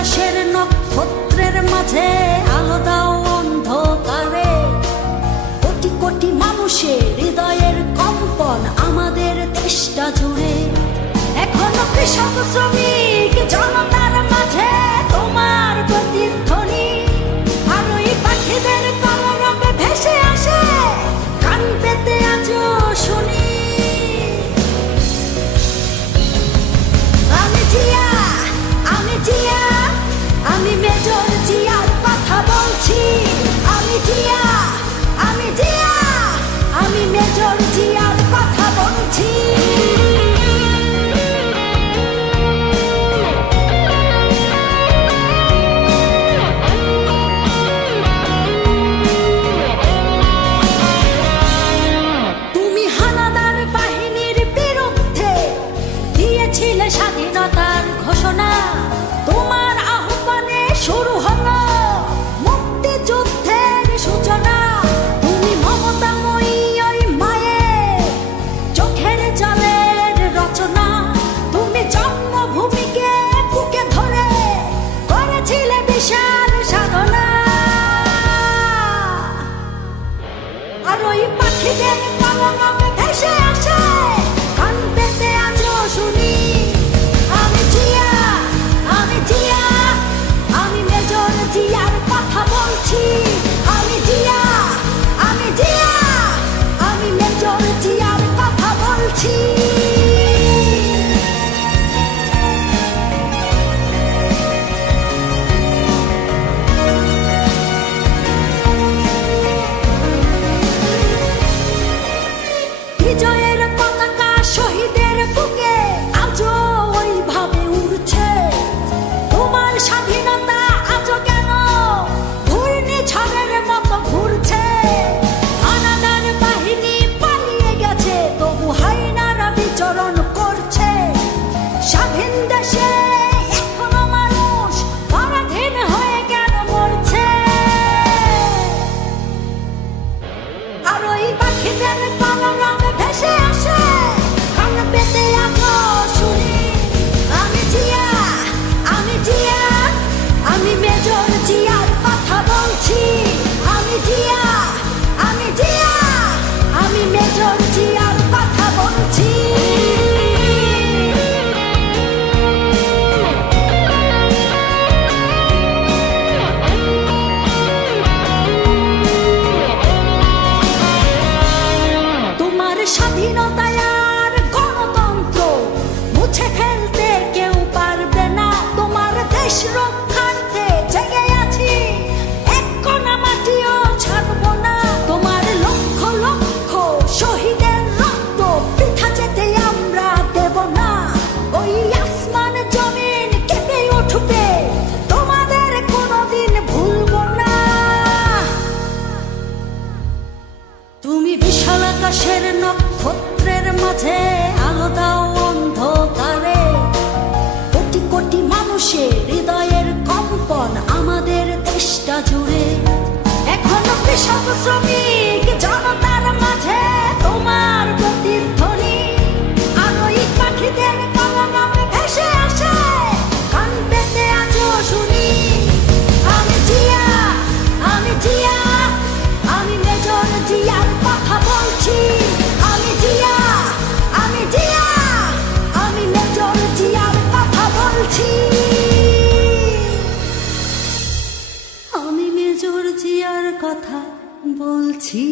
আকাশের নক্ষত্রের মাঝে আলো দাও অন্ধকারে। কোটি কোটি মানুষের হৃদয়ের কম্পন আমাদের দেশটা জুড়ে। এখনো কৃষক শ্রমিক জনতার মাঝে তোমার প্রতিধ্বনি। আর ওই পাখিদের কলরবে ভেসে আসে কান পেতে আজও শুনি। আমি জিয়া, আমি জিয়া, আমি মেজর জিয়ার কথা বলছি। আমি জিয়া, আমি জিয়া, আমি মেজর জিয়ার কথা বলছি। তুমি হানাদার বাহিনীর বিরুদ্ধে দিয়েছিলে স্বাধীনতার ঘোষণা। তোমার আহ্বানে শুরু হলো মুক্তিযুদ্ধের সূচনা। তুমি মমতাময়ী ওই মায়ের চোখের জলের রচনা। তুমি জন্মভূমিকে বুকে ধরে করেছিলে বিশাল সাধনা। আর ওই পাখিদের কলরবে ভেসে আসে কান পেতে আজও শুনি। আমি জিয়া, আমি জিয়া, আমি মেজর জিয়ার কথা বলছি। আমি জিয়া, আমি জিয়া, আমি মেজর জিয়ার কথা বলছি। বিজয়ের পতাকা শহীদের বুকে আজও ওইভাবে উড়ছে। তোমার স্বাধীনতা আজও কেন ঘূর্ণিঝড়ের মতো ঘুরছে। হানাদার বাহিনী পালিয়ে গেছে, তবু হাইনারা বিচরণ করছে। স্বাধীন দেশে এখনো মানুষ পরাধীন হয়ে কেন মরছে। আর ওই পাখিদের কলরবে ভেসে আসে কান পেতে আজও শুনি। আমি জিয়া, আমি জিয়া, আমি মেজর জিয়ার কথা বলছি। আমি জিয়া, আমি জিয়া, আমি মেজর জিয়ার কথা বলছি। তোমার স্বাধীনতায় আর গণতন্ত্র মুছে ফেলতে কেউ পারবে না। তোমার দেশ রক্ষার্থে জেগে আছি, এক কণা মাটিও ছাড়ব না। তোমার লক্ষ লক্ষ শহীদের রক্ত বৃথা যেতে আমরা দেব না। ওই আসমান জমিন কেঁপে উঠবে, তোমাদের কোনোদিন ভুলব না। তুমি বিশাল আকাশের নক্ষত্রের মাঝে আলো দাও অন্ধকারে। কোটি কোটি মানুষের হৃদয়ের কম্পন আমাদের দেশটা জুড়ে। এখনো কৃষক শ্রমিক জনতার মাঝে তোমার প্রতিধ্বনি। আর ওই পাখিদের কলরবে ভেসে আসে কান পেতে আজও শুনি। আমি জিয়া, আমি জিয়া, আমি মেজর জিয়ার কথা বলছি। আমি জিয়া, আমি জিয়া, আমি মেজর জিয়ার কথা বলছি। আমি মেজর জিয়ার কথা বলছি।